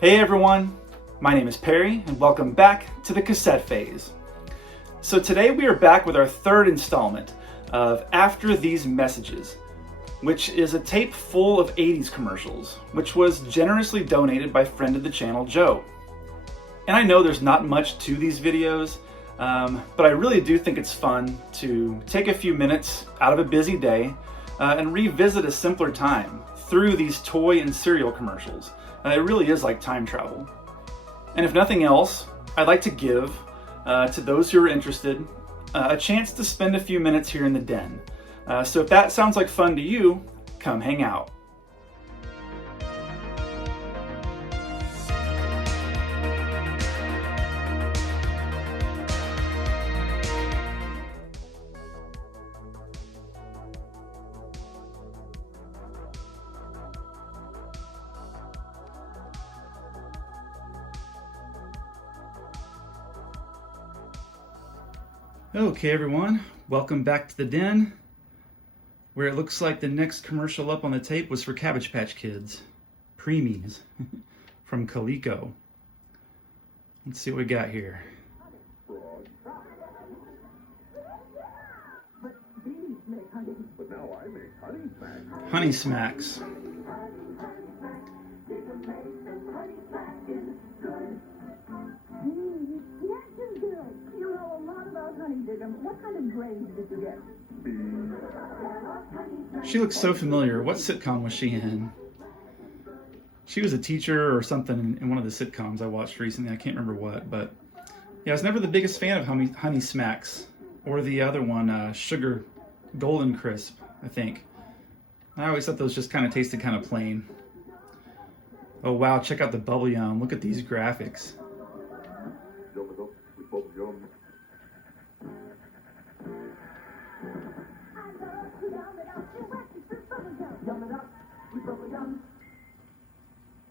Hey everyone, my name is Perry and welcome back to the cassette phase. So today we are back with our third installment of After These Messages, which is a tape full of 80s commercials, which was generously donated by friend of the channel, Joe. And I know there's not much to these videos, but I really do think it's fun to take a few minutes out of a busy day and revisit a simpler time through these toy and cereal commercials. It really is like time travel. And if nothing else, I'd like to give, to those who are interested, a chance to spend a few minutes here in the den. So if that sounds like fun to you, come hang out. Okay everyone, welcome back to the den, where it looks like the next commercial up on the tape was for Cabbage Patch Kids. Preemies from Coleco. Let's see what we got here. Honey Smacks. What kind of grade did you get? She looks so familiar. What sitcom was she in? She was a teacher or something in one of the sitcoms I watched recently. I can't remember what, but yeah, I was never the biggest fan of Honey Smacks or the other one, Sugar Golden Crisp, I think. I always thought those just kind of tasted kind of plain. Oh wow, check out the Bubble Yum. Look at these graphics.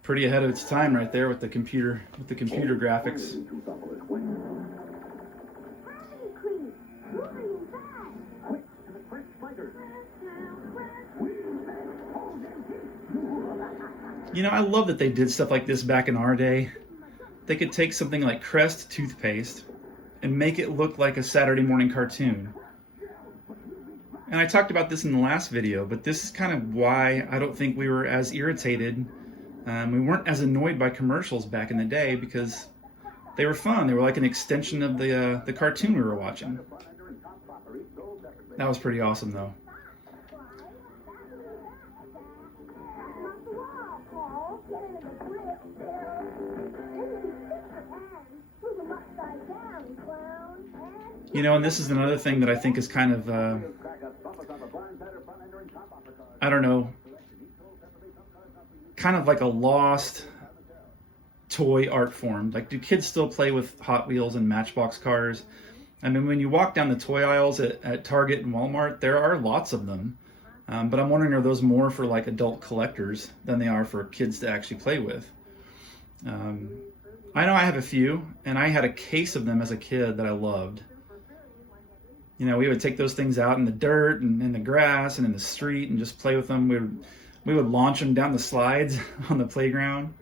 Pretty ahead of its time right there with the computer graphics. You know, I love that they did stuff like this back in our day. They could take something like Crest toothpaste and make it look like a Saturday morning cartoon. And I talked about this in the last video, but this is kind of why I don't think we were as irritated. We weren't as annoyed by commercials back in the day because they were fun. They were like an extension of the cartoon we were watching. That was pretty awesome, though. You know, and this is another thing that I think is kind of, I don't know, kind of like a lost toy art form. Like, do kids still play with Hot Wheels and Matchbox cars? I mean, when you walk down the toy aisles at Target and Walmart, there are lots of them. But I'm wondering, are those more for like adult collectors than they are for kids to actually play with? I know I have a few, and I had a case of them as a kid that I loved. You know, we would take those things out in the dirt and in the grass and in the street and just play with them. We would launch them down the slides on the playground.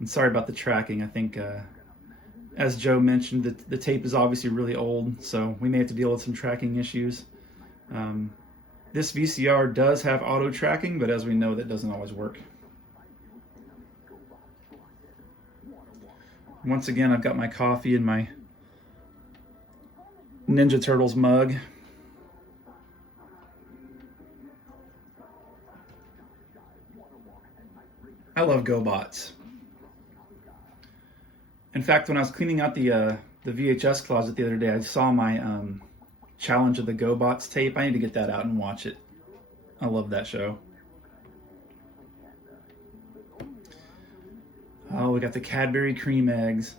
And sorry about the tracking. I think, as Joe mentioned, the tape is obviously really old, so we may have to deal with some tracking issues. This VCR does have auto tracking, but as we know, that doesn't always work. Once again, I've got my coffee in my Ninja Turtles mug. I love GoBots. In fact, when I was cleaning out the VHS closet the other day, I saw my Challenge of the GoBots tape. I need to get that out and watch it. I love that show. Oh, we got the Cadbury cream eggs.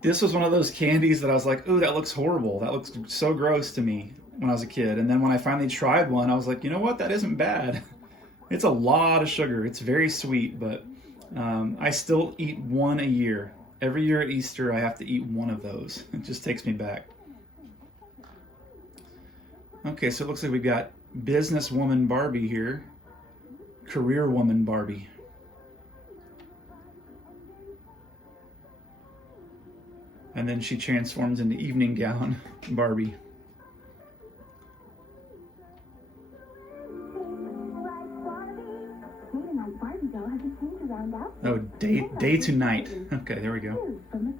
This was one of those candies that I was like, ooh, that looks horrible. That looks so gross to me when I was a kid. And then when I finally tried one, I was like, you know what? That isn't bad. It's a lot of sugar. It's very sweet, but I still eat one a year. Every year at Easter, I have to eat one of those. It just takes me back. Okay, so it looks like we've got businesswoman Barbie here. Career woman Barbie. And then she transforms into evening gown Barbie. Oh, day to night. Okay, there we go. Maybe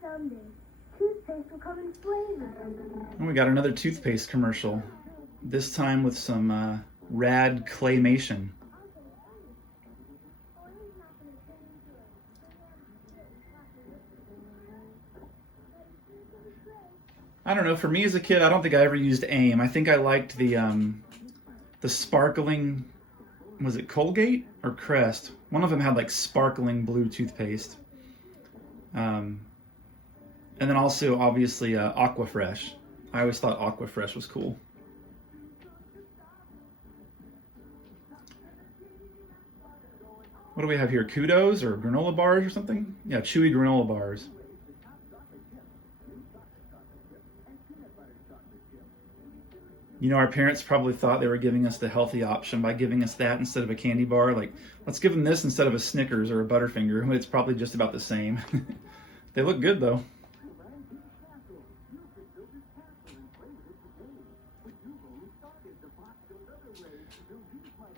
someday toothpaste will come in flavor. And we got another toothpaste commercial. This time with some rad claymation. I don't know, for me as a kid, I don't think I ever used AIM. I think I liked the sparkling, was it Colgate or Crest? One of them had like sparkling blue toothpaste. And then also, obviously, Aquafresh. I always thought Aquafresh was cool. What do we have here? Kudos or granola bars or something? Yeah, chewy granola bars. You know, our parents probably thought they were giving us the healthy option by giving us that instead of a candy bar. Like, let's give them this instead of a Snickers or a Butterfinger. It's probably just about the same. They look good, though.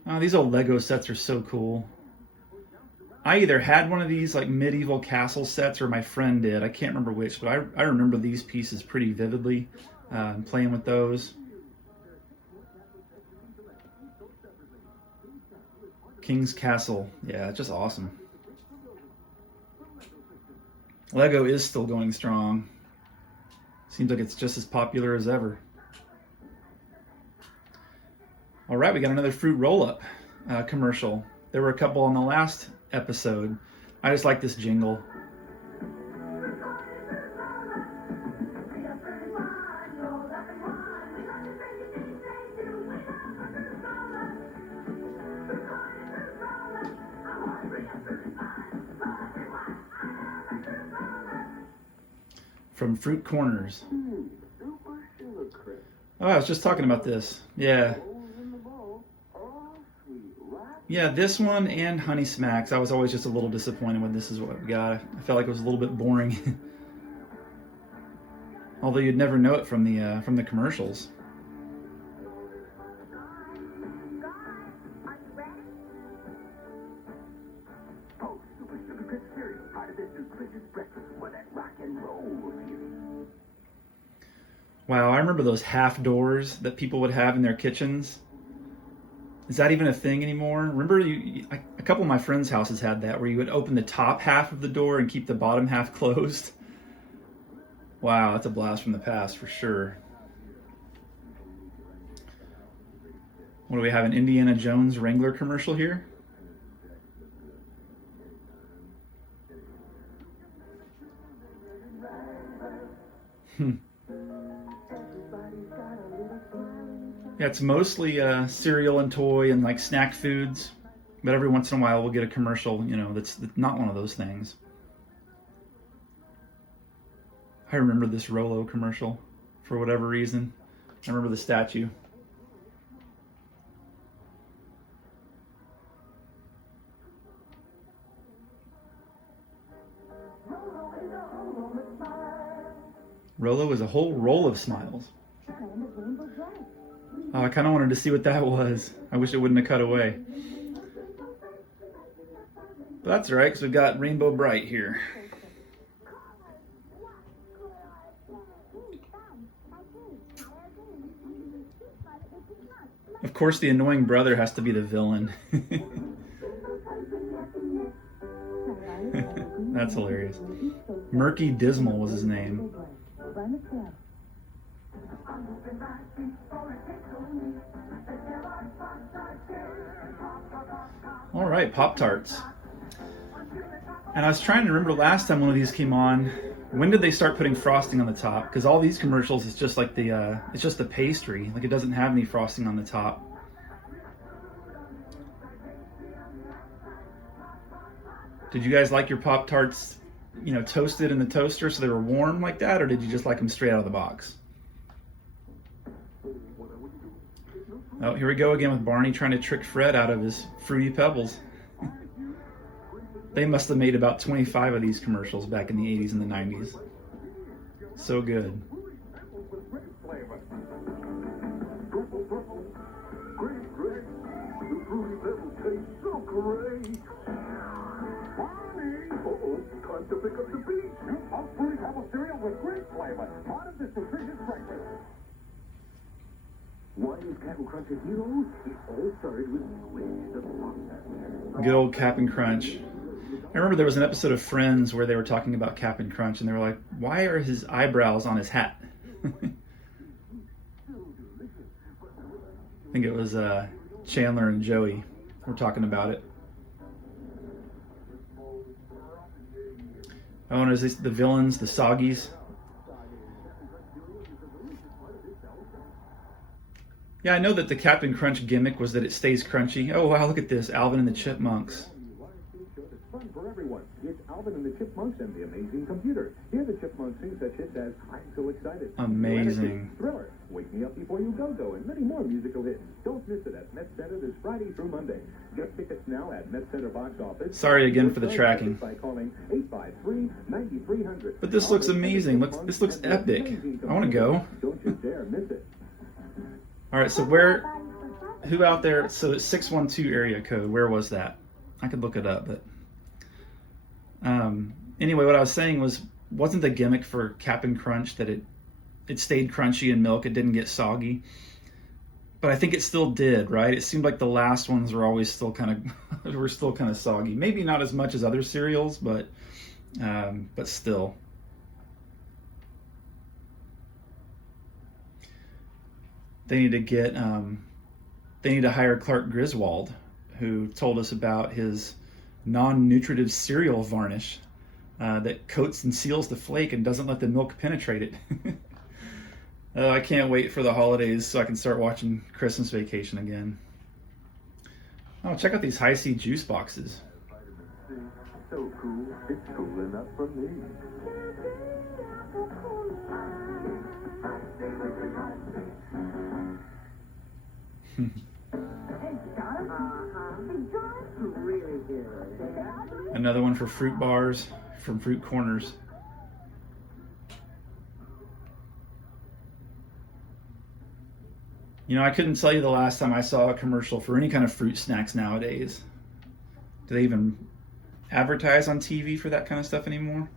Oh, these old Lego sets are so cool. I either had one of these like medieval castle sets or my friend did. I can't remember which, but I remember these pieces pretty vividly, playing with those. King's Castle. Yeah, just awesome. Lego is still going strong. Seems like it's just as popular as ever. All right, we got another fruit roll-up commercial. There were a couple on the last episode. I just like this jingle. From Fruit Corners. Oh, I was just talking about this. Yeah. Yeah, this one and Honey Smacks. I was always just a little disappointed when this is what we got. I felt like it was a little bit boring. Although you'd never know it from the commercials. Wow, I remember those half doors that people would have in their kitchens. Is that even a thing anymore? Remember, a couple of my friends' houses had that, where you would open the top half of the door and keep the bottom half closed. Wow, that's a blast from the past for sure. What do we have, an Indiana Jones Wrangler commercial here? Yeah, it's mostly cereal and toy and like snack foods, but every once in a while we'll get a commercial, you know, that's not one of those things. I remember this Rolo commercial for whatever reason. I remember the statue. Rolo is a whole roll of smiles. Oh, I kind of wanted to see what that was. I wish it wouldn't have cut away. But that's all right, because we've got Rainbow Bright here. Of course, the annoying brother has to be the villain. That's hilarious. Murky Dismal was his name. All right, Pop-Tarts. And I was trying to remember last time one of these came on, when did they start putting frosting on the top? Because all these commercials, it's just like it's just the pastry. Like, it doesn't have any frosting on the top. Did you guys like your Pop-Tarts, you know, toasted in the toaster so they were warm like that, or did you just like them straight out of the box? Oh, here we go again with Barney trying to trick Fred out of his Fruity Pebbles. They must have made about 25 of these commercials back in the 80s and the 90s. So good. Time to pick up the beat. New fruity apple cereal with great flavor. Part of this nutritious breakfast. Why is Cap'n Crunch a hero? It all started with Squid the Fox. Good old Cap'n Crunch. I remember there was an episode of Friends where they were talking about Cap'n Crunch, and they were like, why are his eyebrows on his hat? I think it was Chandler and Joey were talking about it. Oh, and is this the villains, the Soggies? Yeah, I know that the Captain Crunch gimmick was that it stays crunchy. Oh wow, look at this, Alvin and the Chipmunks. It's fun for everyone. It's Alvin and the Chipmunks and the Amazing Computer. Here the Chipmunks sing such hits as I'm So Excited, Amazing. Thriller, Wake Me Up Before You Go, and many more musical hits. Don't miss it at Met Center this Friday through Monday. Get tickets now at Met Center box office. Sorry again for the tracking. By calling 853-9300. But this looks amazing. This looks epic. I want to go. Don't you dare miss it. All right, so who out there? So it's 612 area code. Where was that? I could look it up, but anyway, what I was saying wasn't the gimmick for Cap'n Crunch that it stayed crunchy in milk, it didn't get soggy, but I think it still did, right? It seemed like the last ones were always still kind of soggy. Maybe not as much as other cereals, but still. They need to hire Clark Griswold, who told us about his non-nutritive cereal varnish that coats and seals the flake and doesn't let the milk penetrate it. I can't wait for the holidays so I can start watching Christmas Vacation again. Oh, check out these high C juice boxes. So cool, it's cool enough for me. Another one for fruit bars from Fruit Corners. You know, I couldn't tell you the last time I saw a commercial for any kind of fruit snacks nowadays. Do they even advertise on TV for that kind of stuff anymore?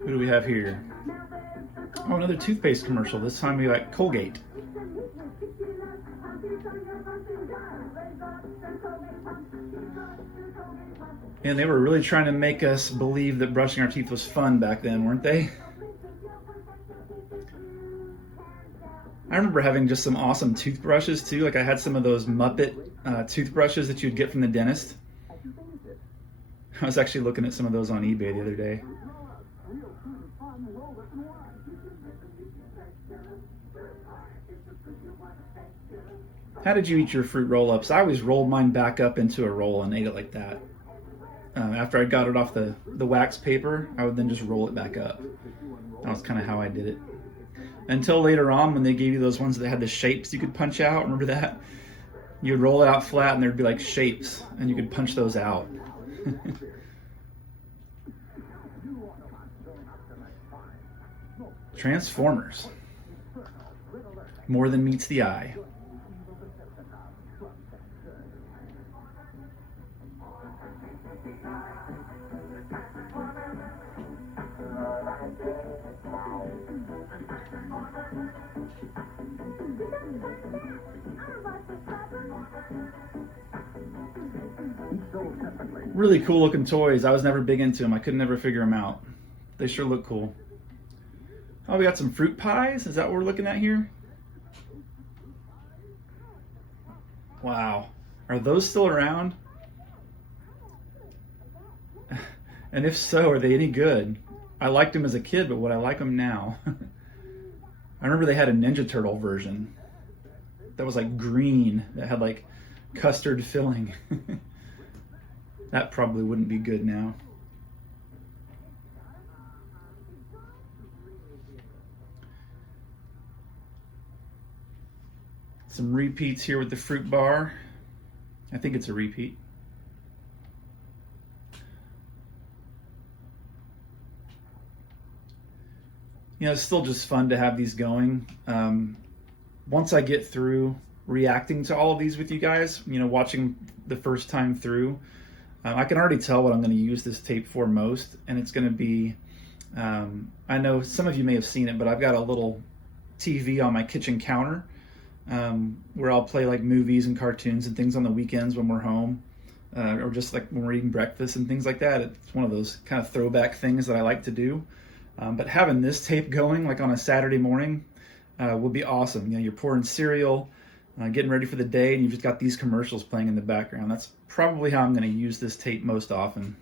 Who do we have here? Oh, another toothpaste commercial. This time we got Colgate. And they were really trying to make us believe that brushing our teeth was fun back then, weren't they? I remember having just some awesome toothbrushes too. Like I had some of those Muppet toothbrushes that you'd get from the dentist. I was actually looking at some of those on eBay the other day. How did you eat your fruit roll-ups? I always rolled mine back up into a roll and ate it like that. After I got it off the wax paper, I would then just roll it back up. That was kind of how I did it. Until later on when they gave you those ones that had the shapes you could punch out. Remember that? You'd roll it out flat and there'd be like shapes and you could punch those out. Transformers. More than meets the eye. Really cool looking toys. I was never big into them. I could never figure them out. They sure look cool. Oh, we got some fruit pies. Is that what we're looking at here? Wow. Are those still around? And if so, are they any good? I liked them as a kid, but would I like them now? I remember they had a Ninja Turtle version that was like green, that had like custard filling. That probably wouldn't be good now. Some repeats here with the fruit bar. I think it's a repeat. You know, it's still just fun to have these going. Once I get through reacting to all of these with you guys, you know, watching the first time through, I can already tell what I'm going to use this tape for most, and it's going to be, I know some of you may have seen it, but I've got a little TV on my kitchen counter where I'll play like movies and cartoons and things on the weekends when we're home, or just like when we're eating breakfast and things like that. It's one of those kind of throwback things that I like to do. But having this tape going like on a Saturday morning would be awesome. You know, you're pouring cereal, getting ready for the day, and you've just got these commercials playing in the background. That's probably how I'm going to use this tape most often.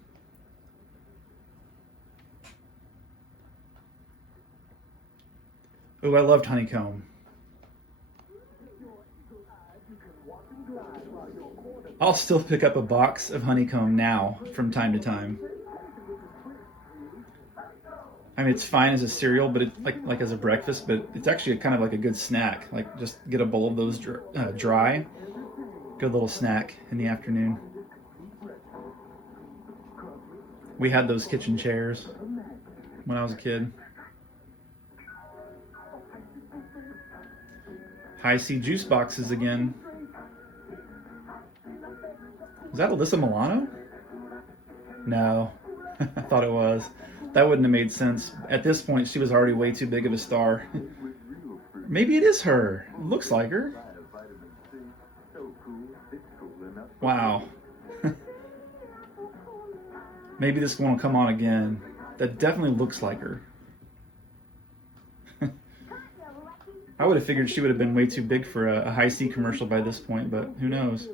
Oh, I loved Honeycomb. I'll still pick up a box of Honeycomb now from time to time. I mean, it's fine as a cereal, but like as a breakfast, but it's actually kind of like a good snack. Like just get a bowl of those dry. Good little snack in the afternoon. We had those kitchen chairs when I was a kid. High C juice boxes again. Is that Alyssa Milano? No, I thought it was. That wouldn't have made sense. At this point, she was already way too big of a star. Maybe it is her. It looks like her. Wow. Maybe this one will come on again. That definitely looks like her. I would have figured she would have been way too big for a High C commercial by this point, but who knows?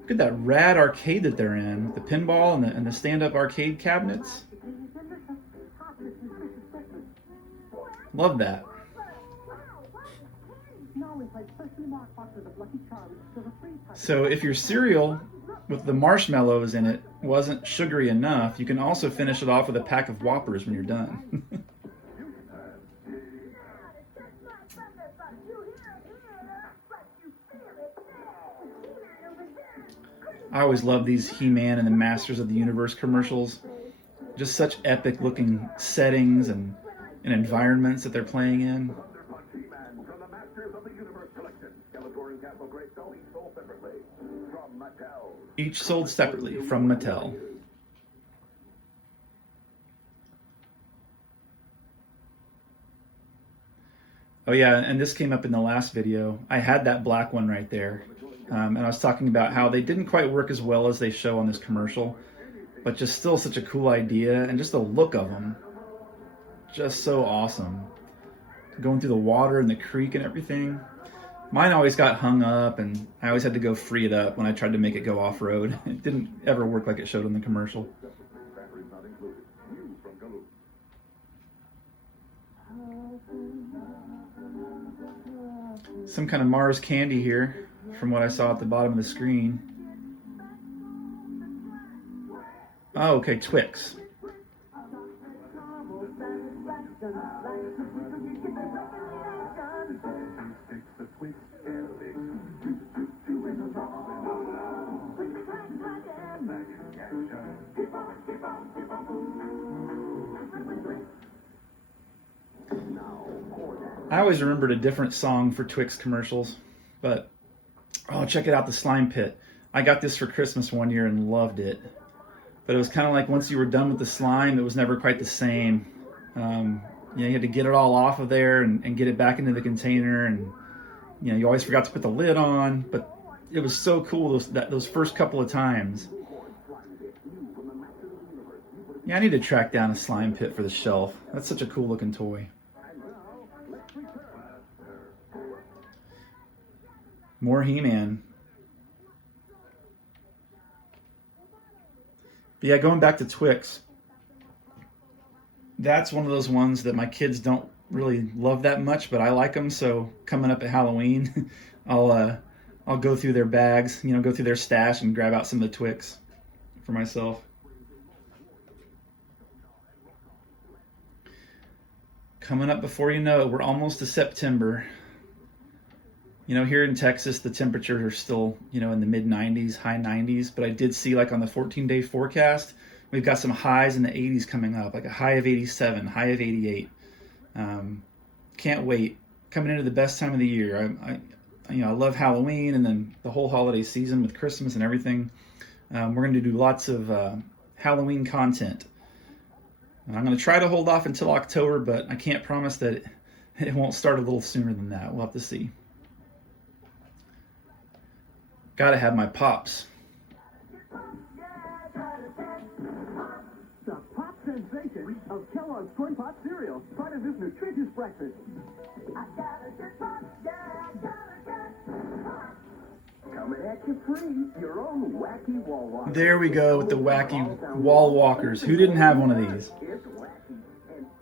Look at that rad arcade that they're in. The pinball and the stand-up arcade cabinets. Love that. So if your cereal with the marshmallows in it wasn't sugary enough, you can also finish it off with a pack of Whoppers when you're done. I always love these He-Man and the Masters of the Universe commercials. Just such epic looking settings and environments that they're playing in. Each sold separately from Mattel. Oh yeah, and this came up in the last video. I had that black one right there. And I was talking about how they didn't quite work as well as they show on this commercial, but just still such a cool idea, and just the look of them, just so awesome. Going through the water and the creek and everything. Mine always got hung up, and I always had to go free it up when I tried to make it go off-road. It didn't ever work like it showed in the commercial. Some kind of Mars candy here, from what I saw at the bottom of the screen. Oh, okay, Twix. I always remembered a different song for Twix commercials, but oh, check it out, the slime pit. I got this for Christmas one year and loved it. But it was kind of like once you were done with the slime, it was never quite the same. You had to get it all off of there and get it back into the container, and you always forgot to put the lid on. But it was so cool those first couple of times. Yeah, I need to track down a slime pit for the shelf. That's such a cool looking toy. More He-Man. But yeah, going back to Twix, that's one of those ones that my kids don't really love that much, but I like them. So coming up at Halloween, I'll go through their bags, go through their stash and grab out some of the Twix for myself. Coming up before you know it, we're almost to September. You know, here in Texas, the temperatures are still, in the mid 90s, high 90s, but I did see like on the 14-day forecast, we've got some highs in the 80s coming up, like a high of 87, high of 88. Can't wait. Coming into the best time of the year. I love Halloween and then the whole holiday season with Christmas and everything. We're going to do lots of Halloween content. And I'm going to try to hold off until October, but I can't promise that it won't start a little sooner than that. We'll have to see. Gotta have my pops. The pop sensation of Kellogg's Corn Pop cereal, part of this nutritious breakfast. Coming at you free, your own wacky wall walker. There we go with the wacky wall walkers. Who didn't have one of these?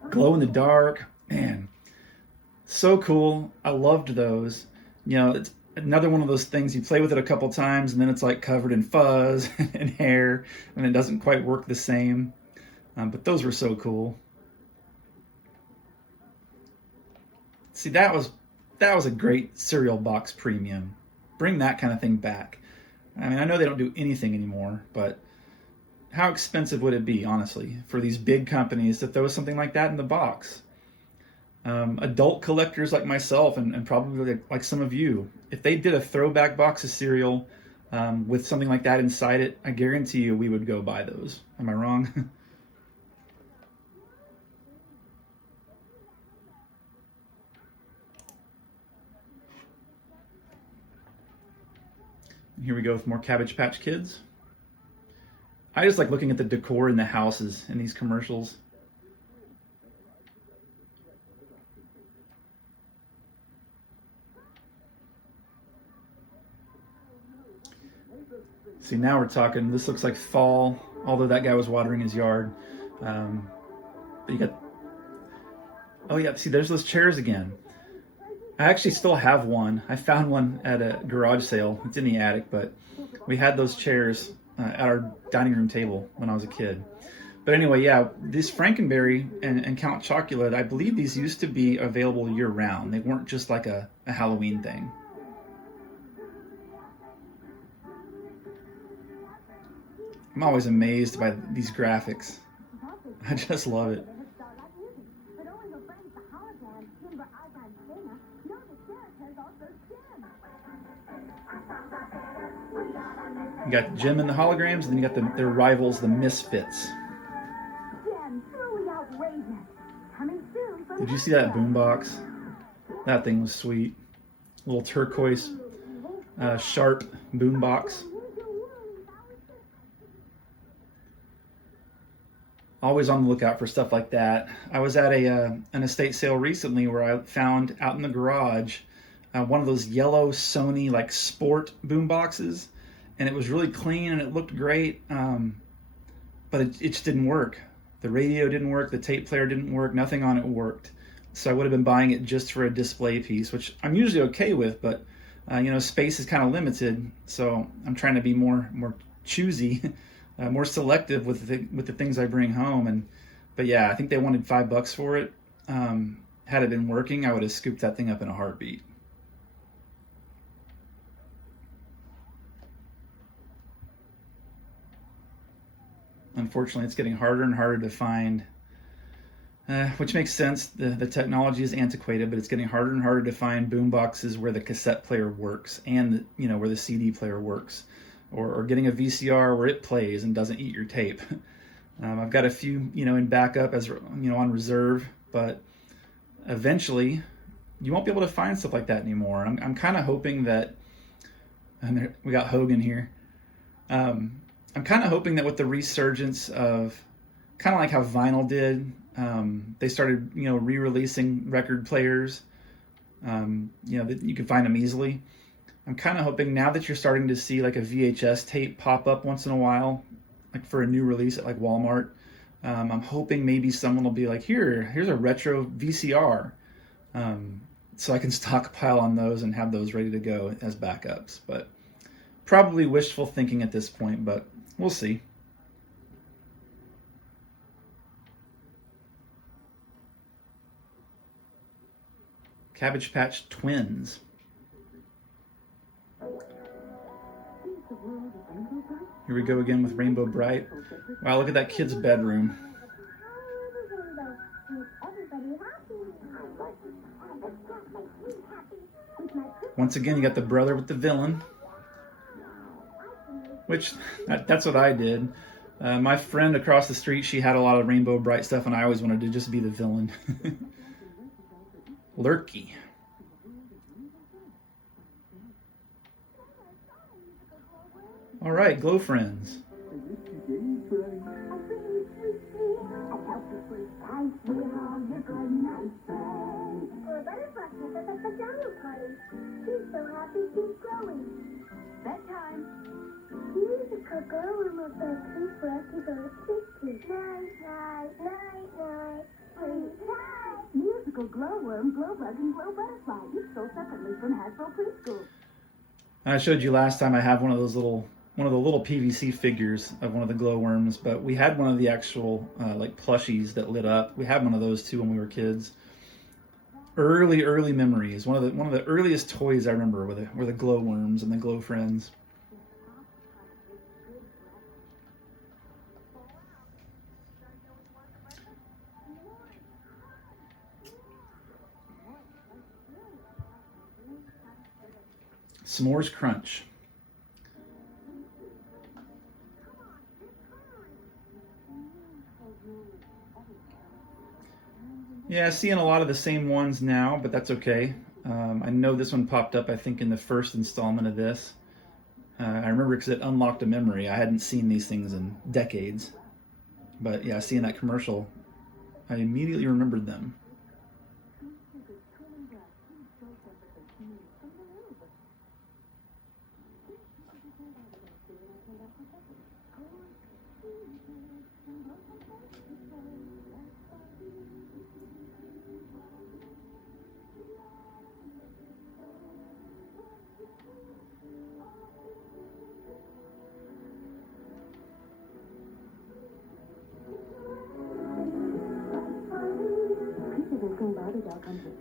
Glow in the dark. Man, so cool. I loved those. It's another one of those things you play with it a couple times and then it's like covered in fuzz and hair and it doesn't quite work the same. But those were so cool. See, that was a great cereal box premium. Bring that kind of thing back. I mean, I know they don't do anything anymore, but how expensive would it be, honestly, for these big companies to throw something like that in the box? Adult collectors like myself and probably like some of you, if they did a throwback box of cereal with something like that inside it, I guarantee you we would go buy those. Am I wrong? Here we go with more Cabbage Patch Kids. I just like looking at the decor in the houses in these commercials. See, now we're talking, this looks like fall, although that guy was watering his yard. But you got, oh yeah, see, there's those chairs again. I actually still have one. I found one at a garage sale. It's in the attic, but we had those chairs at our dining room table when I was a kid. But anyway, yeah, this Frankenberry and Count Chocula, I believe these used to be available year-round. They weren't just like a Halloween thing. I'm always amazed by these graphics. I just love it. You got Jim and the holograms, and then you got their rivals, the Misfits. Did you see that boombox? That thing was sweet. Little turquoise, sharp boombox. Always on the lookout for stuff like that. I was at an estate sale recently where I found out in the garage one of those yellow Sony like sport boom boxes, and it was really clean and it looked great, but it just didn't work. The radio didn't work, the tape player didn't work, nothing on it worked. So I would have been buying it just for a display piece, which I'm usually okay with, but space is kind of limited, so I'm trying to be more choosy, more selective with the things I bring home. But yeah, I think they wanted $5 for it. Had it been working, I would have scooped that thing up in a heartbeat. Unfortunately, it's getting harder and harder to find, which makes sense. The technology is antiquated, but it's getting harder and harder to find boom boxes where the cassette player works and where the CD player works, or getting a VCR where it plays and doesn't eat your tape. I've got a few in backup as on reserve, but eventually you won't be able to find stuff like that anymore. I'm kind of hoping that, and we got Hogan here. I'm kind of hoping that with the resurgence of kind of like how vinyl did, they started, re-releasing record players, that you can find them easily. I'm kind of hoping now that you're starting to see like a VHS tape pop up once in a while, like for a new release at like Walmart. I'm hoping maybe someone will be like, here's a retro VCR. So I can stockpile on those and have those ready to go as backups. But probably wishful thinking at this point, but we'll see. Cabbage Patch Twins. Here we go again with Rainbow Bright. Wow, look at that kid's bedroom. Once again, you got the brother with the villain, which that's what I did. My friend across the street, she had a lot of Rainbow Bright stuff, and I always wanted to just be the villain. Lurky. All right, Glow Friends. Bedtime. Musical glowworm with their teeth for us to go to sleep to. Night, night, night, night. Sleep tight. Musical glowworm, glowbug, and glow butterfly. Each sold separately from Hasbro Preschool. I showed you last time I have one of the little PVC figures of one of the glowworms, but we had one of the actual like plushies that lit up. We had one of those too when we were kids. Early memories. One of the earliest toys I remember were the glowworms and the glow friends. S'mores Crunch. Yeah, seeing a lot of the same ones now, but that's okay. I know this one popped up, I think, in the first installment of this. I remember because it unlocked a memory. I hadn't seen these things in decades. But yeah, seeing that commercial, I immediately remembered them.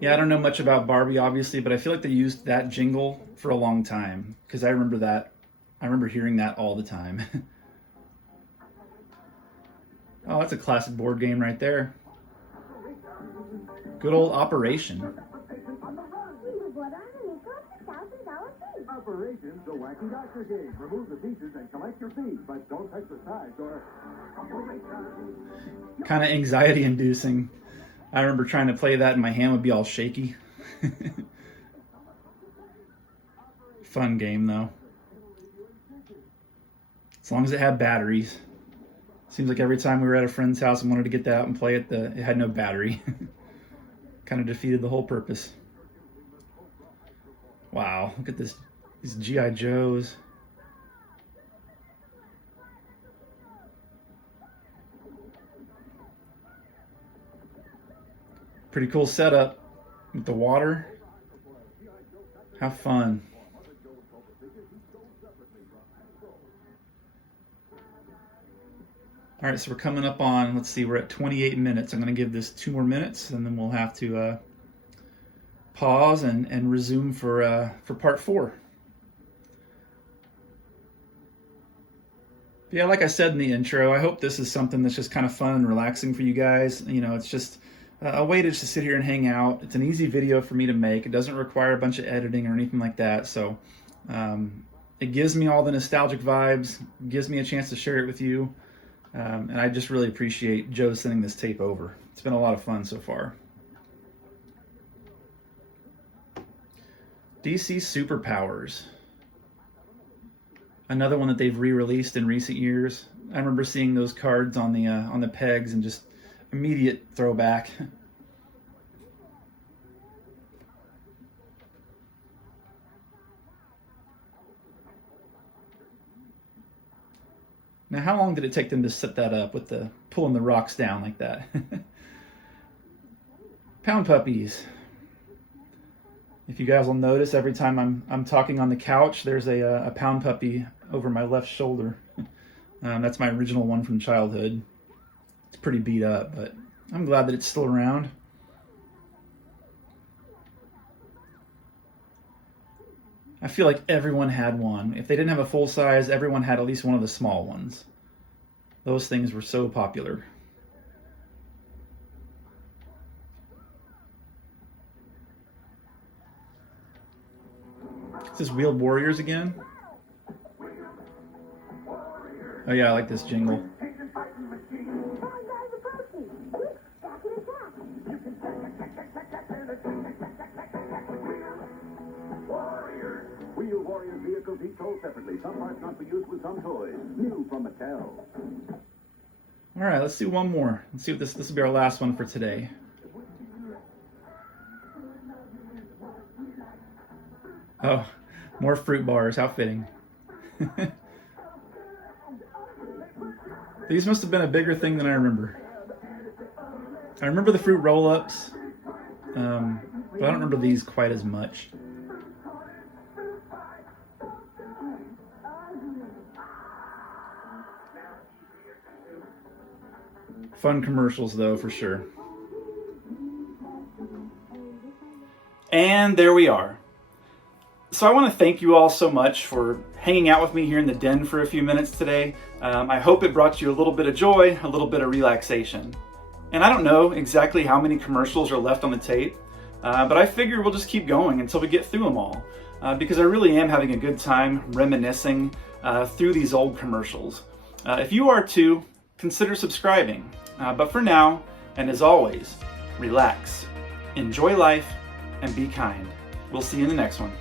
Yeah, I don't know much about Barbie, obviously, but I feel like they used that jingle for a long time because I remember that. I remember hearing that all the time. Oh, that's a classic board game right there. Good old Operation. Operation's the Wacky Doctor game. Remove the pieces and collect your fees, but don't touch the sides or... Kind of anxiety-inducing. I remember trying to play that and my hand would be all shaky. Fun game, though. As long as it had batteries. Seems like every time we were at a friend's house and wanted to get that out and play it, it had no battery. Kind of defeated the whole purpose. Wow, look at these G.I. Joes. Pretty cool setup with the water. Have fun. All right, so we're coming up on, let's see, we're at 28 minutes. I'm going to give this 2 more minutes, and then we'll have to pause and resume for part 4. But yeah, like I said in the intro, I hope this is something that's just kind of fun and relaxing for you guys. You know, it's just a way to just sit here and hang out. It's an easy video for me to make. It doesn't require a bunch of editing or anything like that. So it gives me all the nostalgic vibes, gives me a chance to share it with you. And I just really appreciate Joe sending this tape over. It's been a lot of fun so far. DC Superpowers. Another one that they've re-released in recent years. I remember seeing those cards on the pegs and just immediate throwback. Now, how long did it take them to set that up with the pulling the rocks down like that? Pound Puppies. If you guys will notice, every time I'm talking on the couch, there's a Pound Puppy over my left shoulder. That's my original one from childhood. It's pretty beat up, but I'm glad that it's still around. I feel like everyone had one. If they didn't have a full size, everyone had at least one of the small ones. Those things were so popular. Is this Wheeled Warriors again? Oh yeah, I like this jingle. Wheel Warriors vehicles each sold separately. Some parts not for use with some toys. New from Mattel. All right, let's do one more. Let's see what this will be our last one for today. Oh, more fruit bars. How fitting. These must have been a bigger thing than I remember. I remember the fruit roll-ups, but I don't remember these quite as much. Fun commercials, though, for sure. And there we are. So I want to thank you all so much for hanging out with me here in the den for a few minutes today. I hope it brought you a little bit of joy, a little bit of relaxation. And I don't know exactly how many commercials are left on the tape, but I figure we'll just keep going until we get through them all, because I really am having a good time reminiscing through these old commercials. If you are too, consider subscribing. But for now, and as always, relax, enjoy life, and be kind. We'll see you in the next one.